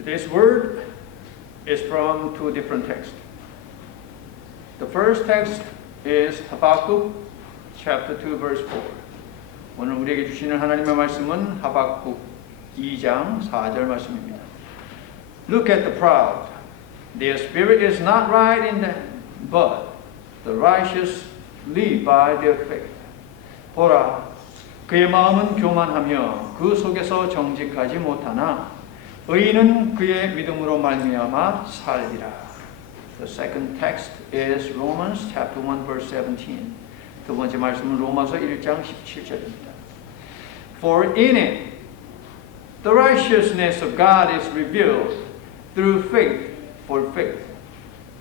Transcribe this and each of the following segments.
Today's word is from two different texts. The first text is Habakkuk chapter 2 verse 4. 오늘 우리에게 주시는 하나님의 말씀은 하박국 2장 4절 말씀입니다. Look at the proud. Their spirit is not right in them, but the righteous live by their faith. 보라, 그의 마음은 교만하며 그 속에서 정직하지 못하나 의인은 그의 믿음으로 말미암아 살리라. The second text is Romans chapter 1 verse 17. 두 번째 말씀은 로마서 1장 17절입니다. For in it the righteousness of God is revealed through faith for faith.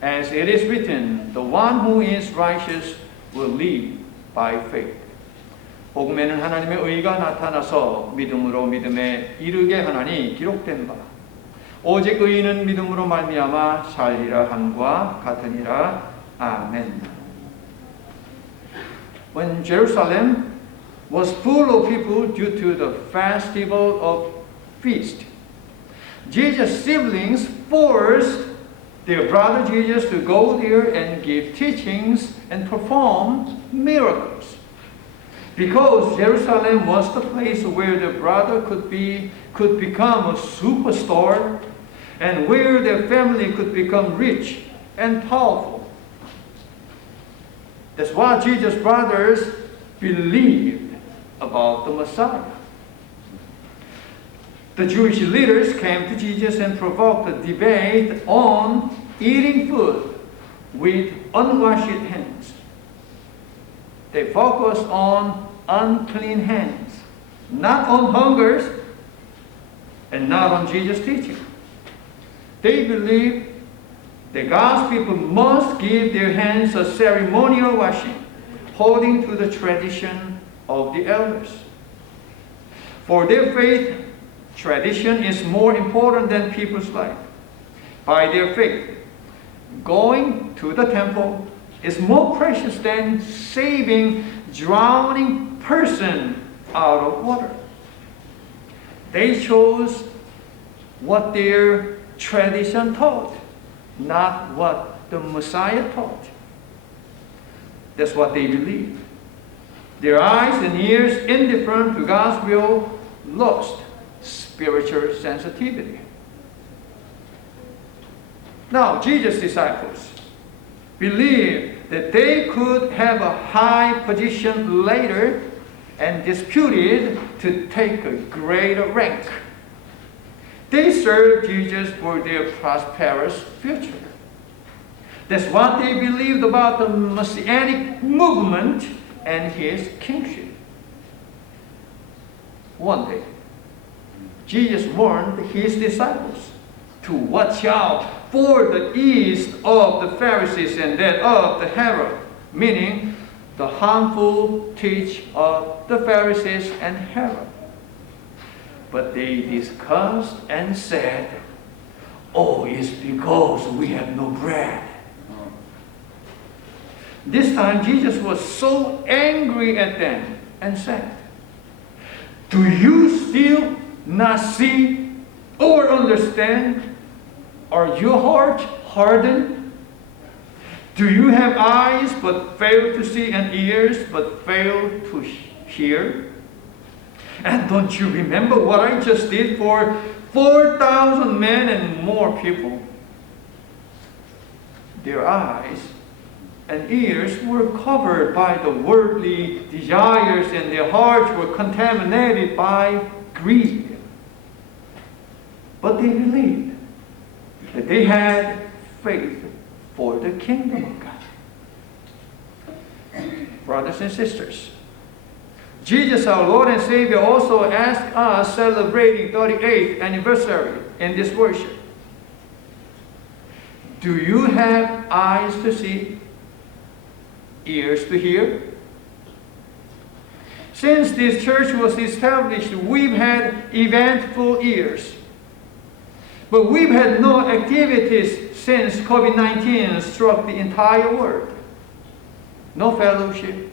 As it is written, the one who is righteous will live by faith. 복음에는 하나님의 의가 나타나서 믿음으로 믿음에 이르게 하나니 기록된 바 오직 의인은 믿음으로 말미암아 살리라 함과 같으니라. 아멘. When Jerusalem was full of people due to the festival of feast, Jesus' siblings forced their brother Jesus to go there and give teachings and perform miracles. Because Jerusalem was the place where the brother could become a superstar and where their family could become rich and powerful. That's what Jesus' brothers believed about the Messiah. The Jewish leaders came to Jesus and provoked a debate on eating food with unwashed hands. They focused on unclean hands, not on hungers and not on Jesus' teaching. They believed that God's people must give their hands a ceremonial washing, holding to the tradition of the elders. For their faith, tradition is more important than people's life. By their faith, going to the temple is more precious than saving drowning person out of water. They chose what their tradition taught, not what the Messiah taught. That's what they believed. Their eyes and ears, indifferent to God's will, lost spiritual sensitivity. Now, Jesus' disciples believed that they could have a high position later and disputed to take a greater rank. They served Jesus for their prosperous future. That's what they believed about the Messianic movement and his kingship. One day, Jesus warned his disciples to watch out for the yeast of the Pharisees and that of the Herod, meaning the harmful teaching of the Pharisees and Herod. But they discussed and said, "Oh, it's because we have no bread." This time Jesus was so angry at them and said, "Do you still not see or understand? Are your hearts hardened? Do you have eyes but fail to see and ears but fail to hear? And don't you remember what I just did for 4,000 men and more people?" Their eyes and ears were covered by the worldly desires and their hearts were contaminated by greed. But they believed that they had faith for the kingdom of God. Brothers and sisters, Jesus, our Lord and Savior, also asked us celebrating 38th anniversary in this worship. Do you have eyes to see, ears to hear? Since this church was established, we've had eventful years. But we've had no activities since COVID-19 struck the entire world. No fellowship,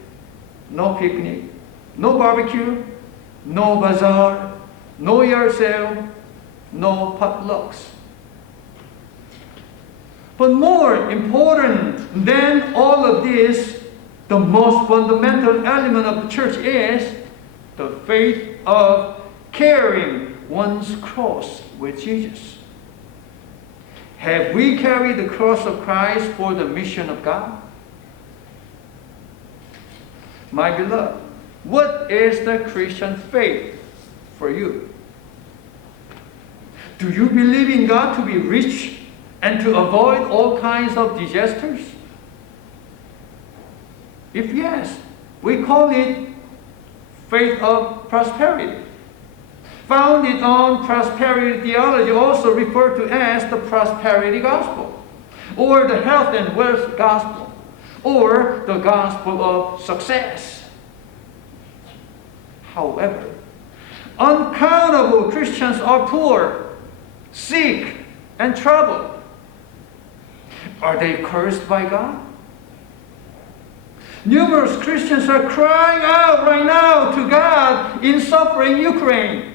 no picnic, no barbecue, no bazaar, no yard sale, no potlucks. But more important than all of this, the most fundamental element of the church is the faith of carrying one's cross with Jesus. Have we carried the cross of Christ for the mission of God? My beloved, what is the Christian faith for you? Do you believe in God to be rich and to avoid all kinds of disasters? If yes, we call it faith of prosperity. Founded on prosperity theology, also referred to as the prosperity gospel, or the health and wealth gospel, or the gospel of success. However, uncountable Christians are poor, sick, and troubled. Are they cursed by God? Numerous Christians are crying out right now to God in suffering Ukraine.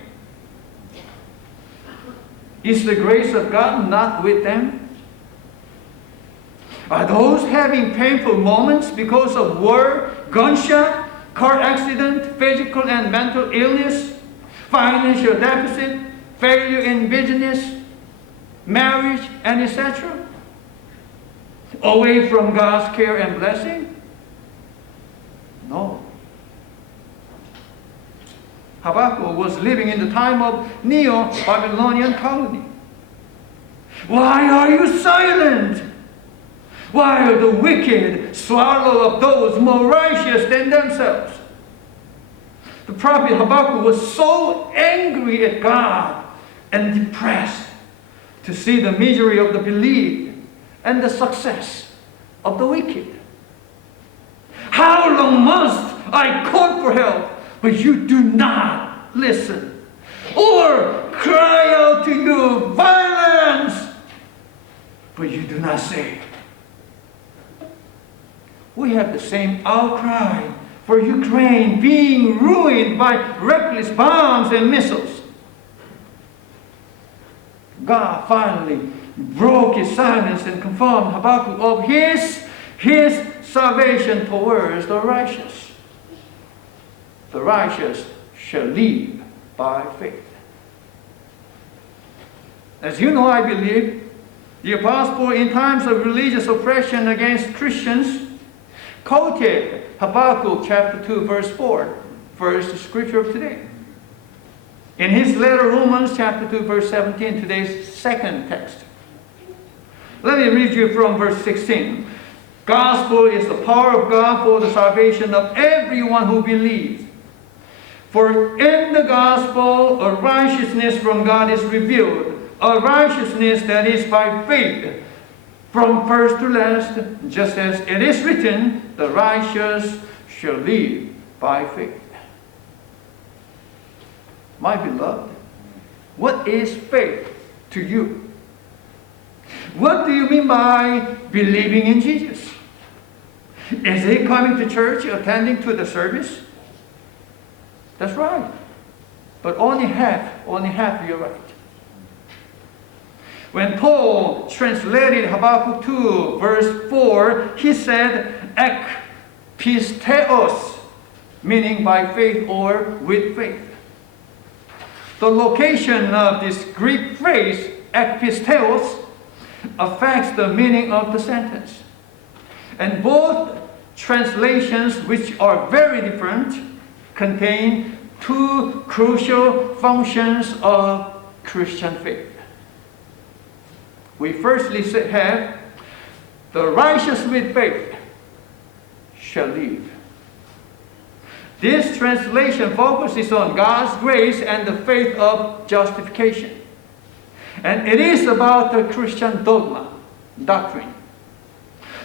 Is the grace of God not with them? Are those having painful moments because of war, gunshot, car accident, physical and mental illness, financial deficit, failure in business, marriage, and etc.? Away from God's care and blessing? No. Habakkuk was living in the time of Neo-Babylonian colony. Why are you silent? While the wicked swallow up those more righteous than themselves. The prophet Habakkuk was so angry at God and depressed to see the misery of the believed and the success of the wicked. How long must I call for help, but you do not listen? Or cry out to you, violence, but you do not save? We have the same outcry for Ukraine being ruined by reckless bombs and missiles. God finally broke his silence and confirmed Habakkuk of his salvation towards the righteous. The righteous shall live by faith. As you know, I believe, the apostle in times of religious oppression against Christians quoted Habakkuk chapter 2 verse 4, first scripture of today. In his letter Romans chapter 2 verse 17, today's second text. Let me read you from verse 16. Gospel is the power of God for the salvation of everyone who believes. For in the gospel a righteousness from God is revealed, a righteousness that is by faith, from first to last, just as it is written, the righteous shall live by faith. My beloved, what is faith to you? What do you mean by believing in Jesus? Is it coming to church, attending to the service? That's right. But only half you're right. When Paul translated Habakkuk 2 verse 4, he said, ek pisteos, meaning by faith or with faith. The location of this Greek phrase, ek pisteos, affects the meaning of the sentence. And both translations, which are very different, contain two crucial functions of Christian faith. We firstly have, the righteous with faith shall live. This translation focuses on God's grace and the faith of justification. And it is about the Christian doctrine.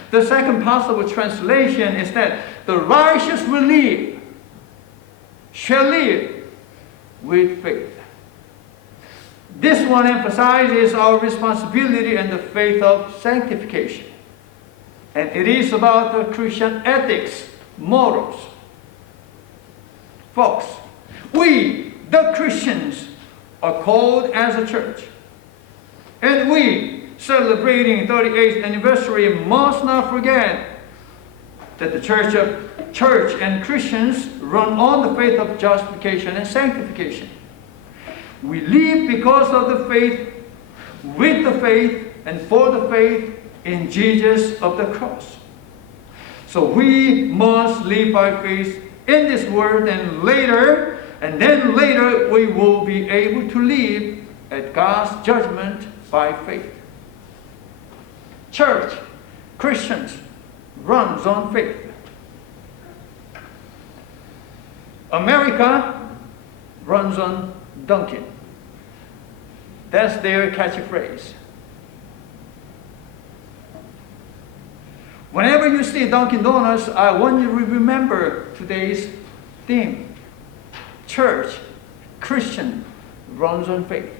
The second possible translation is that the righteous will live, shall live with faith. This one emphasizes our responsibility and the faith of sanctification. And it is about the Christian ethics, morals. Folks, we, the Christians, are called as a church. And we, celebrating 38th anniversary must not forget that the church and Christians run on the faith of justification and sanctification. We live because of the faith, with the faith, and for the faith in Jesus of the cross. So we must live by faith in this world, and then later we will be able to live at God's judgment by faith. Church, Christians, runs on faith. America runs on Dunkin'. That's their catchphrase. Whenever you see Dunkin' Donuts, I want you to remember today's theme. Church, Christian, runs on faith.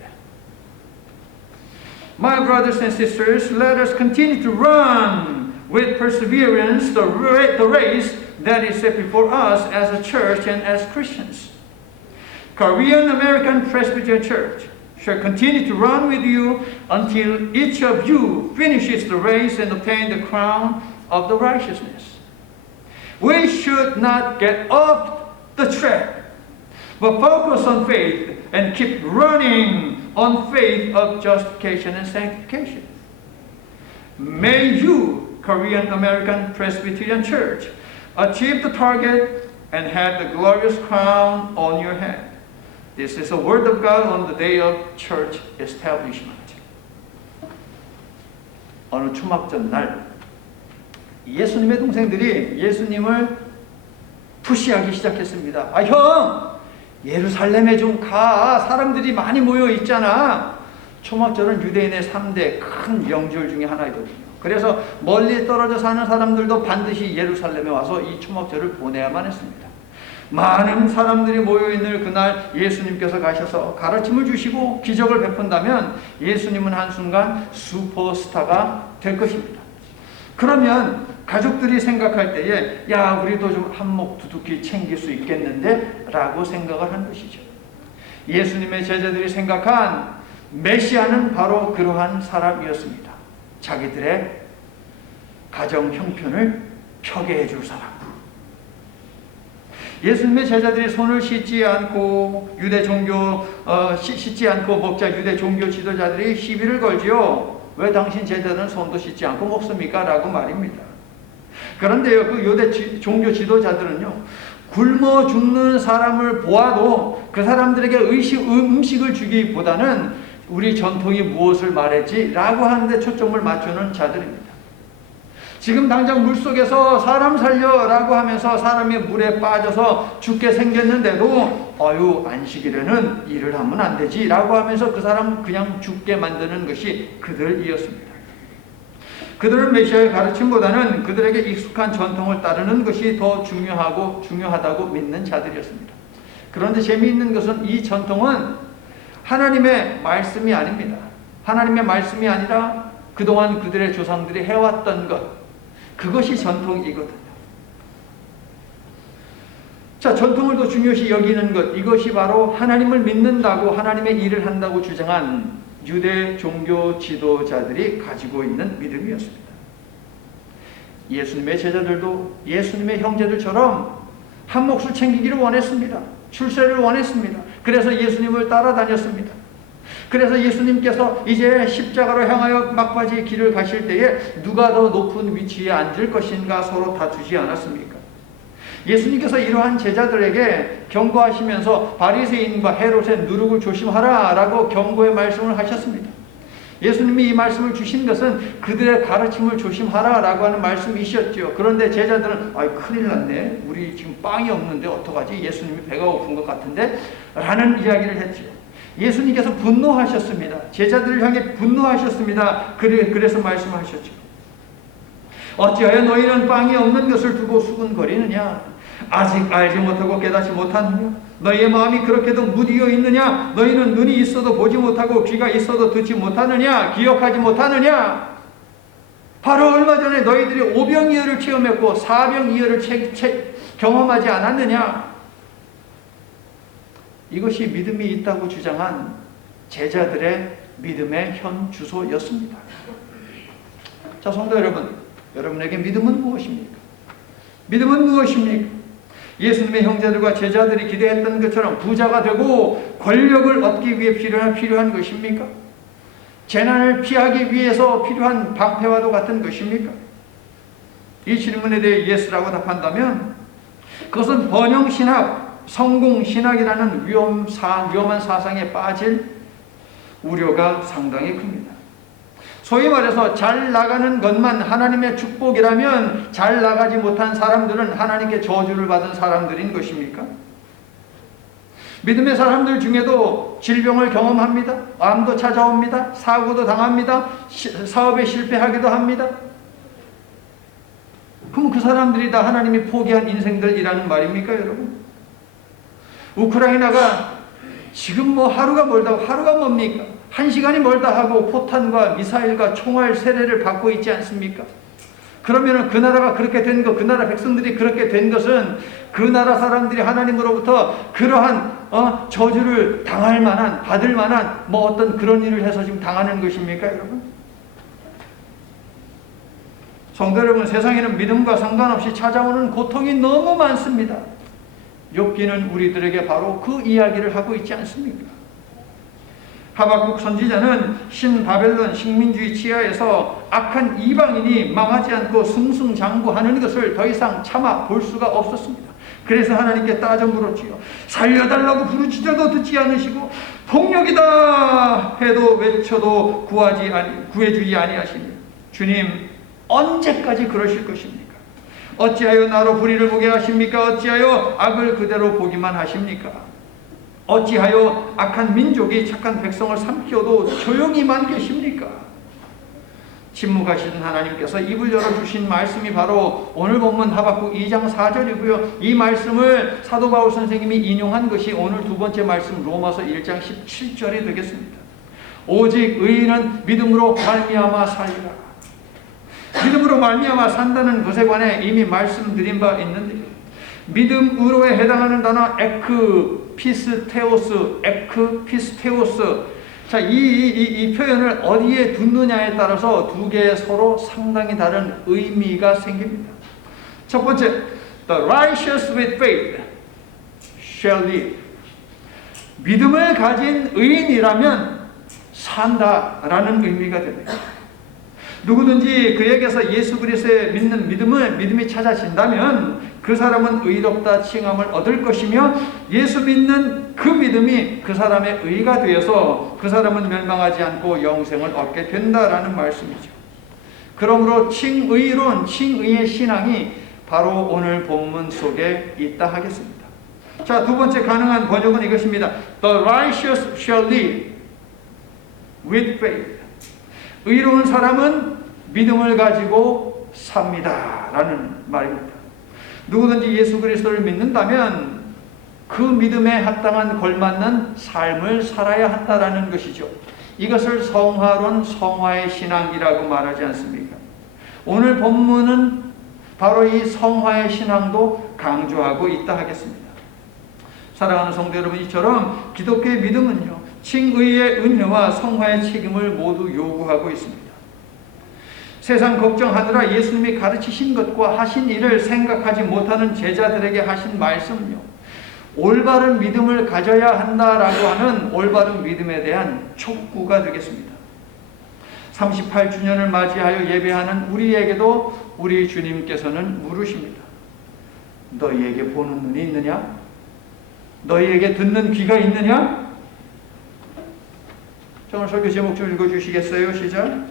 My brothers and sisters, let us continue to run with perseverance the race that is set before us as a church and as Christians. Korean American Presbyterian Church shall continue to run with you until each of you finishes the race and obtain the crown of the righteousness. We should not get off the track, but focus on faith and keep running on faith of justification and sanctification. May you, Korean American Presbyterian Church, achieve the target and have the glorious crown on your head. This is a word of God on the day of church establishment. 어느 초막절 날 예수님의 동생들이 예수님을 푸시하기 시작했습니다. 아, 형! 예루살렘에 좀 가. 사람들이 많이 모여 있잖아. 초막절은 유대인의 3대 큰 명절 중에 하나이거든요. 그래서 멀리 떨어져 사는 사람들도 반드시 예루살렘에 와서 이 초막절을 보내야만 했습니다. 많은 사람들이 모여있는 그날 예수님께서 가셔서 가르침을 주시고 기적을 베푼다면 예수님은 한순간 슈퍼스타가 될 것입니다. 그러면 가족들이 생각할 때에 야, 우리도 좀 한몫 두둑히 챙길 수 있겠는데? 라고 생각을 한 것이죠. 예수님의 제자들이 생각한 메시아는 바로 그러한 사람이었습니다. 자기들의 가정 형편을 펴게 해줄 사람. 예수님의 제자들이 손을 씻지 않고 씻지 않고 먹자 유대 종교 지도자들이 시비를 걸지요. 왜 당신 제자들은 손도 씻지 않고 먹습니까? 라고 말입니다. 그런데요, 그 유대 종교 지도자들은요, 굶어 죽는 사람을 보아도 그 사람들에게 음식을 주기보다는 우리 전통이 무엇을 말했지? 라고 하는데 초점을 맞추는 자들입니다. 지금 당장 물속에서 사람 살려 라고 하면서 사람이 물에 빠져서 죽게 생겼는데도 안식일에는 일을 하면 안 되지 라고 하면서 그 사람 그냥 죽게 만드는 것이 그들이었습니다. 그들은 메시아의 가르침보다는 그들에게 익숙한 전통을 따르는 것이 더 중요하다고 믿는 자들이었습니다. 그런데 재미있는 것은 이 전통은 하나님의 말씀이 아닙니다. 하나님의 말씀이 아니라 그동안 그들의 조상들이 해왔던 것, 그것이 전통이거든요. 자, 전통을 더 중요시 여기는 것, 이것이 바로 하나님을 믿는다고 하나님의 일을 한다고 주장한 유대 종교 지도자들이 가지고 있는 믿음이었습니다. 예수님의 제자들도 예수님의 형제들처럼 한 몫을 챙기기를 원했습니다. 출세를 원했습니다. 그래서 예수님을 따라다녔습니다. 그래서 예수님께서 이제 십자가로 향하여 막바지의 길을 가실 때에 누가 더 높은 위치에 앉을 것인가 서로 다투지 않았습니까? 예수님께서 이러한 제자들에게 경고하시면서 바리새인과 헤롯의 누룩을 조심하라 라고 경고의 말씀을 하셨습니다. 예수님이 이 말씀을 주신 것은 그들의 가르침을 조심하라 라고 하는 말씀이셨죠. 그런데 제자들은 큰일 났네. 우리 지금 빵이 없는데 어떡하지? 예수님이 배가 고픈 것 같은데? 라는 이야기를 했죠. 예수님께서 분노하셨습니다. 제자들을 향해 분노하셨습니다. 그래서 말씀하셨죠. 어찌하여 너희는 빵이 없는 것을 두고 수군거리느냐? 아직 알지 못하고 깨닫지 못하느냐? 너희의 마음이 그렇게도 무디어 있느냐? 너희는 눈이 있어도 보지 못하고 귀가 있어도 듣지 못하느냐? 기억하지 못하느냐? 바로 얼마 전에 너희들이 오병이어를 체험했고 사병이어를 경험하지 않았느냐? 이것이 믿음이 있다고 주장한 제자들의 믿음의 현 주소였습니다. 자, 성도 여러분, 여러분에게 믿음은 무엇입니까? 믿음은 무엇입니까? 예수님의 형제들과 제자들이 기대했던 것처럼 부자가 되고 권력을 얻기 위해 필요한 것입니까? 재난을 피하기 위해서 필요한 방패와도 같은 것입니까? 이 질문에 대해 예스라고 답한다면 그것은 번영신학, 성공신학이라는 위험한 사상에 빠질 우려가 상당히 큽니다. 소위 말해서 잘 나가는 것만 하나님의 축복이라면 잘 나가지 못한 사람들은 하나님께 저주를 받은 사람들인 것입니까? 믿음의 사람들 중에도 질병을 경험합니다. 암도 찾아옵니다. 사고도 당합니다. 사업에 실패하기도 합니다. 그럼 그 사람들이 다 하나님이 포기한 인생들이라는 말입니까, 여러분? 우크라이나가 지금 뭐 하루가 멀다고 하루가 뭡니까? 1시간이 멀다 하고 포탄과 미사일과 총알 세례를 받고 있지 않습니까? 그러면 그 나라가 그렇게 된 것, 그 나라 백성들이 그렇게 된 것은 그 나라 사람들이 하나님으로부터 그러한 저주를 당할 만한, 받을 만한 뭐 어떤 그런 일을 해서 지금 당하는 것입니까, 여러분? 성도 여러분, 세상에는 믿음과 상관없이 찾아오는 고통이 너무 많습니다. 욥기는 우리들에게 바로 그 이야기를 하고 있지 않습니까? 하박국 선지자는 신바벨론 식민주의 치하에서 악한 이방인이 망하지 않고 승승장구하는 것을 더 이상 참아 볼 수가 없었습니다. 그래서 하나님께 따져 물었지요. 살려달라고 부르짖어도 듣지 않으시고 폭력이다 해도 외쳐도 구해주지 아니하시니 주님 언제까지 그러실 것입니까? 어찌하여 나로 불의를 보게 하십니까? 어찌하여 악을 그대로 보기만 하십니까? 어찌하여 악한 민족이 착한 백성을 삼켜도 조용히만 계십니까? 침묵하시는 하나님께서 입을 열어주신 말씀이 바로 오늘 본문 하박국 2장 4절이고요. 이 말씀을 사도 바울 선생님이 인용한 것이 오늘 두 번째 말씀 로마서 1장 17절이 되겠습니다. 오직 의인은 믿음으로 말미암아 살리라. 믿음으로 말미암아 산다는 것에 관해 이미 말씀드린 바 있는데 믿음으로에 해당하는 단어 에크피스테오스. 자, 이 표현을 어디에 두느냐에 따라서 두 개의 서로 상당히 다른 의미가 생깁니다. 첫 번째, the righteous with faith shall live. 믿음을 가진 의인이라면 산다라는 의미가 됩니다. 누구든지 그에게서 예수 그리스도의 믿는 믿음이 찾아진다면 그 사람은 의롭다 칭함을 얻을 것이며 예수 믿는 그 믿음이 그 사람의 의가 되어서 그 사람은 멸망하지 않고 영생을 얻게 된다라는 말씀이죠. 그러므로 칭의론, 칭의의 신앙이 바로 오늘 본문 속에 있다 하겠습니다. 자, 두 번째 가능한 번역은 이것입니다. The righteous shall live with faith. 의로운 사람은 믿음을 가지고 삽니다 라는 말입니다. 누구든지 예수 그리스도를 믿는다면 그 믿음에 합당한 걸맞는 삶을 살아야 한다라는 것이죠. 이것을 성화론, 성화의 신앙이라고 말하지 않습니까? 오늘 본문은 바로 이 성화의 신앙도 강조하고 있다 하겠습니다. 사랑하는 성도 여러분, 이처럼 기독교의 믿음은요, 칭의의 은혜와 성화의 책임을 모두 요구하고 있습니다. 세상 걱정하느라 예수님이 가르치신 것과 하신 일을 생각하지 못하는 제자들에게 하신 말씀은요, 올바른 믿음을 가져야 한다라고 하는 올바른 믿음에 대한 촉구가 되겠습니다. 38주년을 맞이하여 예배하는 우리에게도 우리 주님께서는 물으십니다. 너희에게 보는 눈이 있느냐? 너희에게 듣는 귀가 있느냐? 자, 오늘 설교 제목 좀 읽어주시겠어요? 시작.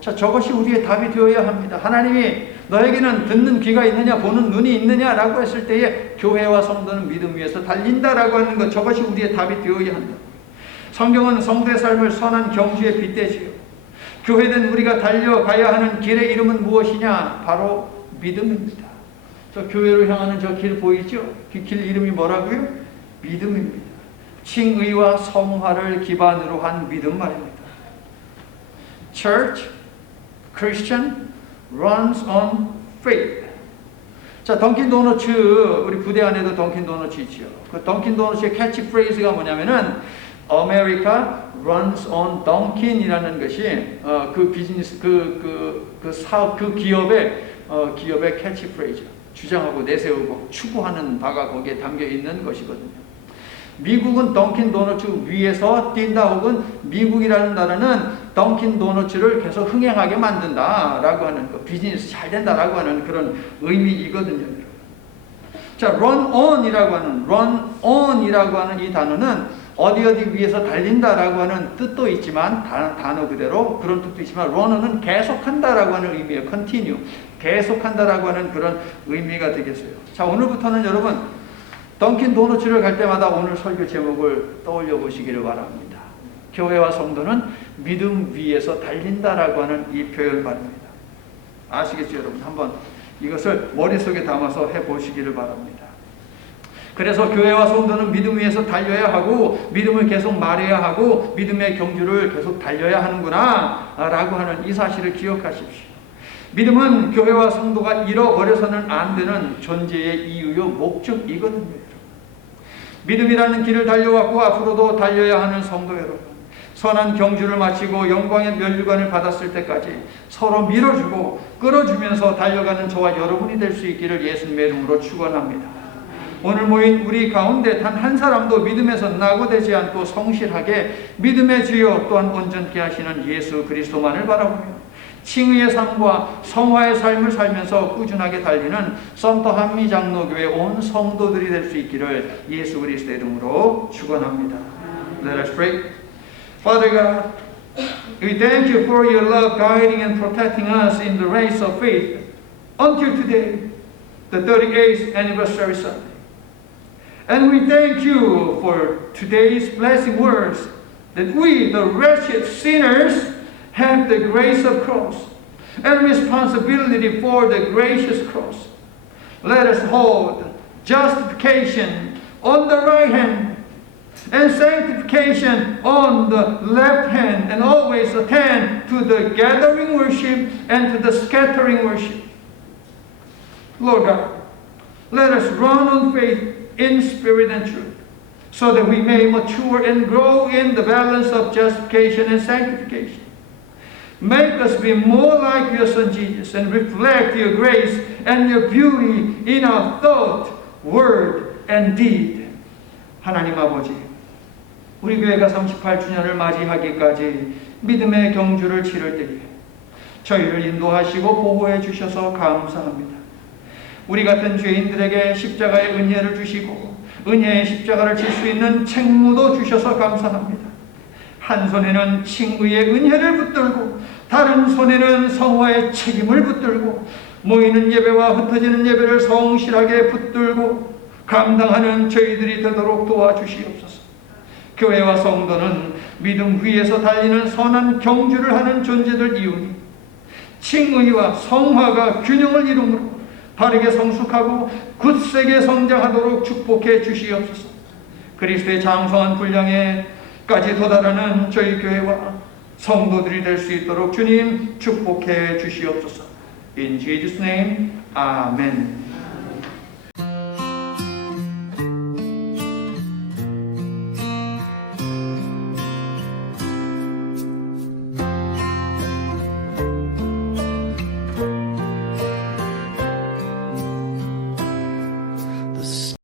자, 저것이 우리의 답이 되어야 합니다. 하나님이 너에게는 듣는 귀가 있느냐, 보는 눈이 있느냐라고 했을 때에 교회와 성도는 믿음 위에서 달린다라고 하는 것, 저것이 우리의 답이 되어야 한다. 성경은 성도의 삶을 선한 경주에 빗대지요. 교회된 우리가 달려가야 하는 길의 이름은 무엇이냐? 바로 믿음입니다. 저 교회로 향하는 저 길 보이죠? 그 길 이름이 뭐라고요? 믿음입니다. 칭의와 성화를 기반으로 한 믿음 말입니다. Church, Christian runs on faith. 자, 던킨 도너츠, 우리 부대 안에도 던킨 도너츠 있지요. 그 던킨 도너츠의 캐치프레이즈가 뭐냐면은 America runs on Dunkin이라는 것이 그 비즈니스 그 사업 그 기업의 캐치프레이즈, 주장하고 내세우고 추구하는 바가 거기에 담겨 있는 것이거든요. 미국은 던킨 도너츠 위에서 뛴다, 혹은 미국이라는 나라는 던킨 도너츠를 계속 흥행하게 만든다라고 하는 그 비즈니스 잘 된다라고 하는 그런 의미이거든요. 자, run on이라고 하는 이 단어는 어디 위에서 달린다라고 하는 뜻도 있지만, 단어 그대로 그런 뜻도 있지만, run은 계속한다라고 하는 의미예요. continue, 계속한다라고 하는 그런 의미가 되겠어요. 자, 오늘부터는 여러분 던킨 도너츠를 갈 때마다 오늘 설교 제목을 떠올려 보시기를 바랍니다. 교회와 성도는 믿음 위에서 달린다라고 하는 이 표현 말입니다. 아시겠죠, 여러분? 한번 이것을 머릿속에 담아서 해보시기를 바랍니다. 그래서 교회와 성도는 믿음 위에서 달려야 하고, 믿음을 계속 말해야 하고, 믿음의 경주를 계속 달려야 하는구나 라고 하는 이 사실을 기억하십시오. 믿음은 교회와 성도가 잃어버려서는 안 되는 존재의 이유요 목적이거든요. 믿음이라는 길을 달려왔고 앞으로도 달려야 하는 성도 여러분, 선한 경주를 마치고 영광의 면류관을 받았을 때까지 서로 밀어주고 끌어주면서 달려가는 저와 여러분이 될 수 있기를 예수님의 이름으로 축원합니다. 오늘 모인 우리 가운데 단 한 사람도 믿음에서 낙오되지 않고 성실하게 믿음의 주요 또한 온전케 하시는 예수 그리스도만을 바라보며 칭의의 삶과 성화의 삶을 살면서 꾸준하게 달리는 썸터 한미장로교회 온 성도들이 될 수 있기를 예수 그리스도의 이름으로 축원합니다. Let us pray. Father God, we thank you for your love guiding and protecting us in the race of faith until today, the 38th anniversary Sunday. And we thank you for today's blessing words that we, the wretched sinners, have the grace of cross and responsibility for the gracious cross. Let us hold justification on the right hand and sanctification on the left hand, and always attend to the gathering worship and to the scattering worship. Lord God, let us run on faith in spirit and truth, so that we may mature and grow in the balance of justification and sanctification. Make us be more like your Son Jesus and reflect your grace and your beauty in our thought, word, and deed. 하나님 아버지, 우리 교회가 38주년을 맞이하기까지 믿음의 경주를 치를 때에 저희를 인도하시고 보호해 주셔서 감사합니다. 우리 같은 죄인들에게 십자가의 은혜를 주시고 은혜의 십자가를 질 수 있는 책무도 주셔서 감사합니다. 한 손에는 칭의의 은혜를 붙들고 다른 손에는 성화의 책임을 붙들고 모이는 예배와 흩어지는 예배를 성실하게 붙들고 감당하는 저희들이 되도록 도와주시옵소서. 교회와 성도는 믿음 위에서 달리는 선한 경주를 하는 존재들 이유니 칭의와 성화가 균형을 이루므로 바르게 성숙하고 굳세게 성장하도록 축복해 주시옵소서. 그리스도의 장성한 분량에까지 도달하는 저희 교회와 성도들이 될 수 있도록 주님 축복해 주시옵소서. In Jesus' name, Amen.